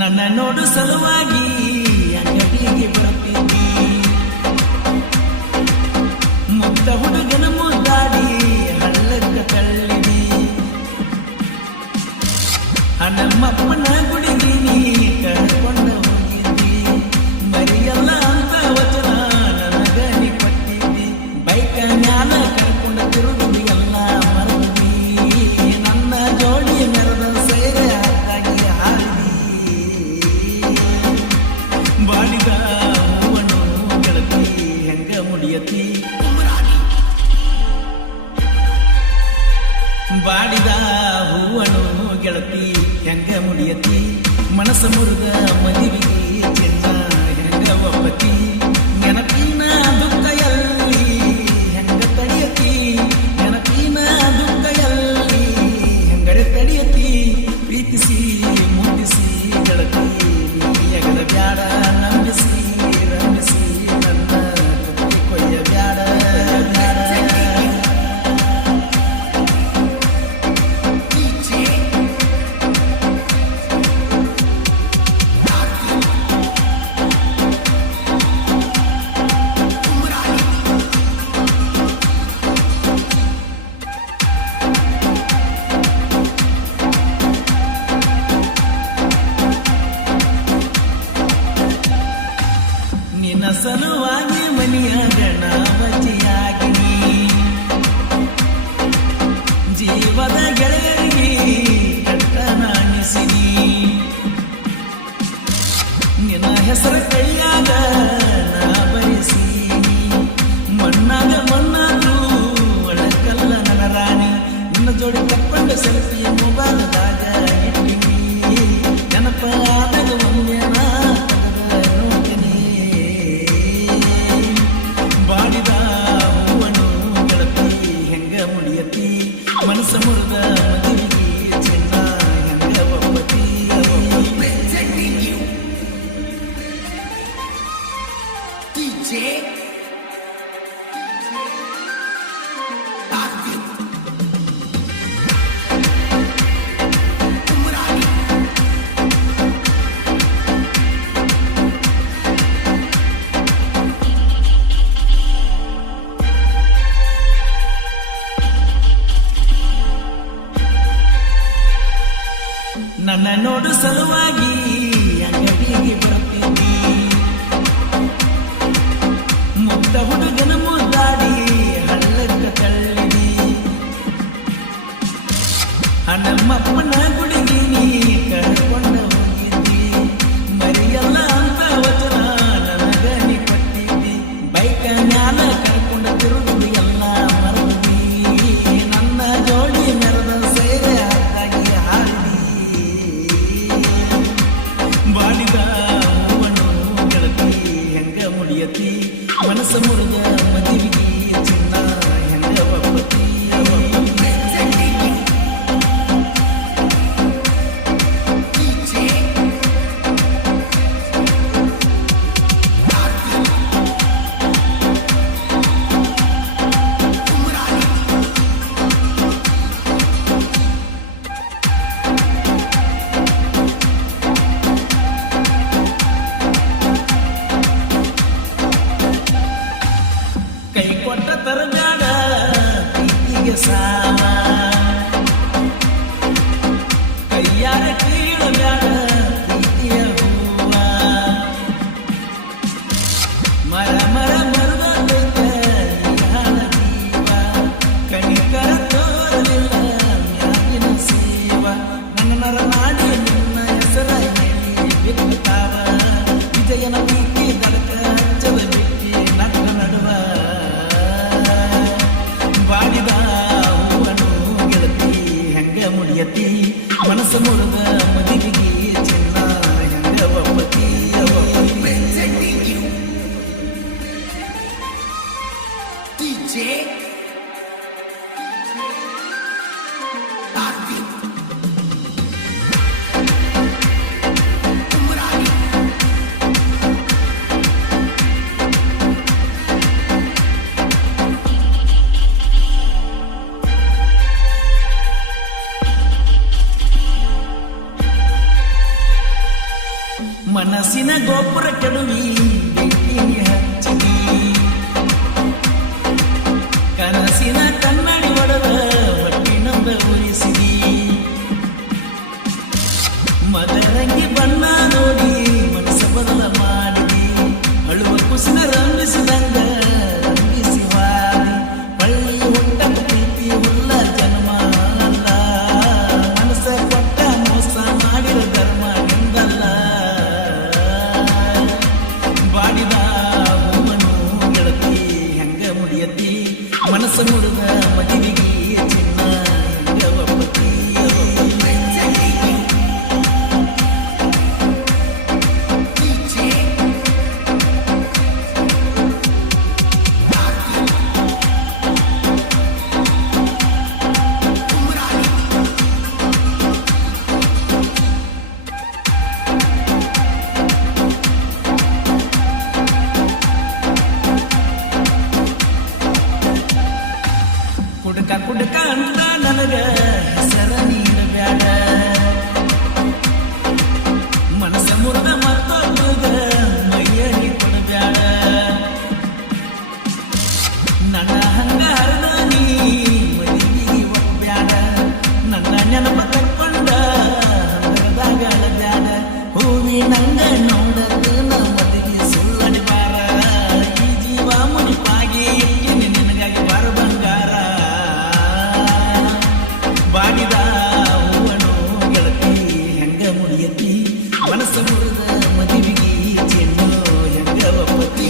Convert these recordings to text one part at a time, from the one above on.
ನನ್ನ ನೋಡು ಸಲುವಾಗಿ ಅಂಗಡಿಗೆ ಬರ್ತಿದ್ದಿ, ಮುಗ್ಧ ಹುಡುಗನ ಮುದ್ದಾಡಿ ಹಳ್ಳಕ್ಕ ತಳ್ಳಿದಿ, ನಮ್ಮಪ್ಪನ ಗುಡಿಗೆ ನೀ ಕರ್ಕೊಂಡು ಹೋಗಿದ್ದಿ, ಮರಿಯಲ್ಲ ಅಂತ ವಚನ ನನಗ ನೀ ಕೊಟ್ಟಿದ್ದಿ, ಬೈಕ ಮ್ಯಾಲ ಕರ್ಕೊಂಡ ತಿರುಗಿ ಎಲ್ಲ ಮರದಿ, ನನ್ನ ಜೋಡಿ ಮೆರೆದ ಸೇರೆ ಹಾಗಾಗಿ ಹಾರಿದಿ, ಬಾಡಿದ ಹೂವನ್ನು ಗೆಳತಿ ಹೆಂಗ ಮುಡಿಯತಿ, ಬಾಡಿದ ಹೂವನ್ನು ಗೆಳತಿ ಹೆಂಗ ಮುಡಿಯತಿ, ಮನಸ್ಸ ಮುರಿದ ಮದುವೆಗೆ ಚೆನ್ನ ಹೆಂಗ ಒಪ್ಪತಿ, ನೆನಪಿನ ದುಃಖ ಎಲ್ಲಿ ಹೆಂಗ ತಡಿಯತಿ, ನೆನಪಿನ ದುಃಖ ಎಲ್ಲಿ ಹೆಂಗರೆ ತಡಿಯತಿ, ಪ್ರೀತಿಸಿ ಮುಟ್ಟಿಸಿ ಗೆಳತಿ ಎಗದ ಬ್ಯಾಡ, ನಂಬಿಸಿ ರಂಭಿಸಿ ನನ್ನ ಕೊಯ್ಯ ಬ್ಯಾಡ ಬ್ಯಾಡ. ನಿನ್ನ ಸಲುವಾಗಿ ಮನಿಯಾಗ ನಾವಜಿಯಾಗಿನಿ, ಜೀವದ ಗೆಳೆಯರಿಗೆ ಕಟ್ಟ ನಾಣಿಸಿನಿ, ನಿನ್ನ ಹೆಸರು ಕೈಯಾಗ ನಾ ಬರೆಸೀನಿ, ಮಣ್ಣಾಗ ಮಣ್ಣಾದ್ರು ಒಳಕಲ್ಲ ನನ್ನ ರಾಣಿ, ನಿನ್ನ ಜೋಡಿ ತಪ್ಕೊಂಡ ಸೆಲ್ಫಿ ಮೊಬೈಲ್ದಾಗ ಇಟ್ಟಿನಿ, ನೆನಪ ಆದಾಗ ಒಂದೇನ ನೋಡ್ತೀನಿ, ಬಾಡಿದ ಹೂವನ್ನು ಗೆಳತಿ ಹೆಂಗ ಮುಡಿಯತಿ, ಮನಸ್ಸ ಮುರಿದ ಮದುವೆಗೆ ಚೆನ್ನ ಹೆಂಗ ಒಪ್ಪತಿ. ನನ್ನ ನೋಡು ಸಲುವಾಗಿ ಅಂಗಡಿಗೆ ಬರ್ತಿದ್ದಿ, ಮುಗ್ಧ ಹುಡುಗನ ಮುದ್ದಾಡಿ ಹಳ್ಳಕ್ಕ ತಳ್ಳಿದಿ, ನಮ್ಮಪ್ಪನ ಗುಡಿಗೆ ನೀ ಕರ್ಕೊಂಡು ಹೋಗಿದ್ದಿ, ಮರಿಯಲ್ಲ ಅಂತ ವಚನ ನನಗ ನೀ ಕೊಟ್ಟಿದ್ದಿ, ಬೈಕ ಮ್ಯಾಲ ಕರ್ಕೊಂಡ ತಿರುಗಿ ಎಲ್ಲ ಮರದಿ, ನನ್ನ ಜೋಡಿ ಮೆರೆದ ಸೇರೆ ಹಾಗಾಗಿ ಹಾರಿದಿ, ಬಾಡಿದ ಹೂವನ್ನು ಗೆಳತಿ ಹೆಂಗ ಮುಡಿಯತಿ, ಮನಸ್ಸ ಮುರಿದ ಮದುವೆಗೆ ಚಿನ್ನ ಹೆಂಗ ಒಪ್ಪತಿ. ಮನಸ್ಸಿನ ಗೋಪುರ ಕೆಡುವಿ ಬೆಂಕಿಗೆ ಹಚ್ಚಿದಿ ಕನಸಿನ ಕನ್ನಡಿ ಒಡೆದ ಹೊಟ್ಟಿನಂದ ಉರಿಸಿದಿ ಮದರಂಗಿ ಬಣ್ಣ ನೋಡಿ ಮನಸ್ಸ ಬದಲ ಮಾಡಿದಿ ಅಳುವ ಕುಸಿನ ರಂಭಿಸಿದಂಗ ರಂಭಿಸಿ ವಾದಿ ಪಳ್ಳಿ ಹುಟ್ಟ ಪ್ರೀತಿ ಹುಲ್ಲ ಜನ್ಮ ಅಲ್ಲ ಮನಸ್ಸ ಕೊಟ್ಟ ಮೋಸ ಮಾಡಿದ ಧರ್ಮ ನಿಂದಲ್ಲ ಬಾಡಿದ ಹೂವನು ಗೆಳತಿ ಹೆಂಗ ಮುಡಿಯತಿ ಮನಸ್ಸ ಮುರಿದ ಮದುವೆಗೆ ಚಿನ್ನ ಹೆಂಗ ಒಪ್ಪತಿ ಕುಡಕ ಅಂತ ನನಗ ಹೆಸರ ನೀಡಬ್ಯಾಡ ಮನಸ್ಸ ಮುರಿದ ಮತ್ತೊಬ್ಬಗ ಮೈಯ ಕೊಡಬ್ಯಾಡ ನನ್ನ ಹಂಗ ಹರಿದ ನೀ ಮದುವೆಗೆ ಒಪ್ಪಬ್ಯಾಡ ನನ್ನ ನೆನಪ ತಕ್ಕೊಂಡ ಹಂಗದಾಗ ಅಳಬ್ಯಾಡ ಹೂವಿ ನಂಗ ನೋಡದ ಮದುವೆ ಸುಳ್ಳಡಿಬಾರ ಈ ಜೀವ ಮುಡಿಪಾಗಿ ಇಟ್ಟಿನಿ ನಿನಗಾಗಿ ಬಾರ ಬಂಗಾರ ಬಾಡಿದ ಹೂವನು ಗೆಳತಿ ಹೆಂಗ ಮುಡಿಯತಿ ಮನಸ್ಸ ಮುರಿದ ಮದುವೆಗೆ ಚೆನ್ನು ಹೆಂಗ ಒಪ್ಪತಿ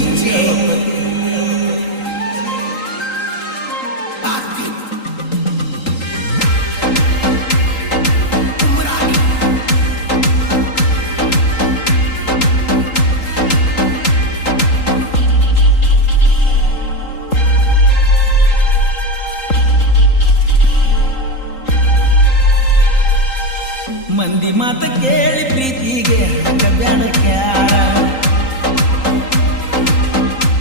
ಮಂದಿ ಮಾತ ಕೇಳಿ ಪ್ರೀತಿಗೆ ಬ್ಯಾಡ ಕ್ಯಾರ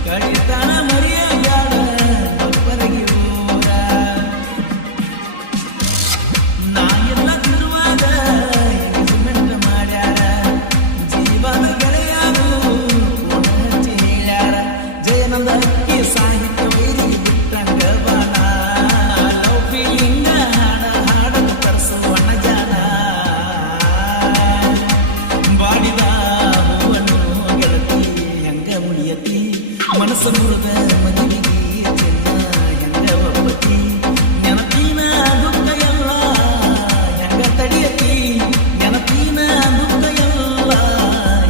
ಕಡಿತಾನ ಮರಿಯ ಬ್ಯಾಡ ಒಬ್ಬರಿಗೆ ಊರ ನಾ ಎಲ್ಲ ತಿರುವಾಗ ಮೆಂಟ ಮಾಡ್ಯಾರ ಜೀವನ ಗೆಳೆಯಾರು ಫೋನ್ ಹಚ್ಚಿ ಹೇಳ್ಯಾರ ಜಯನಂದ ಅಕ್ಕಿ ಸಾಹಿತ್ಯ ವೈರಿಗೆ ಬಿಟ್ಟಂಗ ಬಾಣ ಲವ್ ಫೀಲಿಂಗ ಹಾಡ ತರಿಸುವಣ್ಣ ಜಾನ ಬಾಡಿದ ಹೂವನು ಗೆಳತಿ ಹೆಂಗ ಮುಡಿಯತಿ ಮನಸ್ಸ ಮುರಿದ ಮದುವೆಗೆ ಚೆನ್ನ ಹೆಂಗ ಒಪ್ಪತಿ ನೆನಪಿನ ದುಃಖ ಎಲ್ಲ ಹೆಂಗ ತಡಿಯತಿ ನೆನಪಿನ ದುಃಖ ಎಲ್ಲ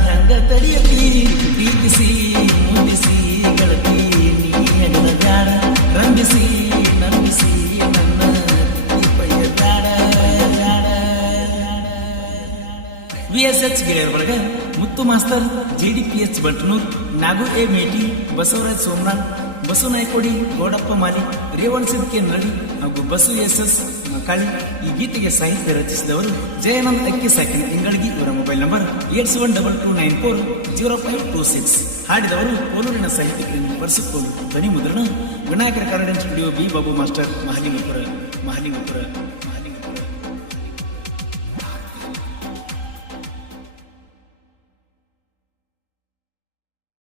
ಹೆಂಗ ತಡಿಯತಿ ಪ್ರೀತಿಸಿ ಮುಗಿಸಿ ಗೆಳತಿ ನೀ ಹೆಗಲ ಬ್ಯಾಡ ರಂಭಿಸಿ ನಂಬಿಸಿ ನನ್ನ ದೀಪಯ್ಯ ಬ್ಯಾಡ VSH ಗೆಳೆಯರ ಬಳಗ ಮುತ್ತು master JDPH Bantnur Nagu A ಮೇಟಿ ಬಸವರಾಜ್ ಸೋಮನಾಥ್ ಬಸು ನಾಯ್ಕೋಡಿ ಗೌಡಪ್ಪ ಮಾಲಿ ರೇವಣ್ ಸಿದ್ಕೆ ನಡಿ ಹಾಗೂ ಬಸು SS ಮಕಾಳಿ ಈ ಗೀತೆಗೆ ಸಾಹಿತ್ಯ ರಚಿಸಿದವರು ಜಯಾನಂದ್ ಅಕ್ಕಿ ಸಾಕಿನ ಇಂಗಳಗಿ ಇವರ ಮೊಬೈಲ್ ನಂಬರ್ 8722940526 ಹಾಡಿದವರು ಕೋಲೂರಿನ ಸಾಹಿತ್ಯಕರಿಂದ ಬರ್ಸಿಕೊಂಡು ಧ್ವನಿ ಮುದ್ರಣ ವಿನಾಯಕರ Kannada studio B Babu master Mahalingapura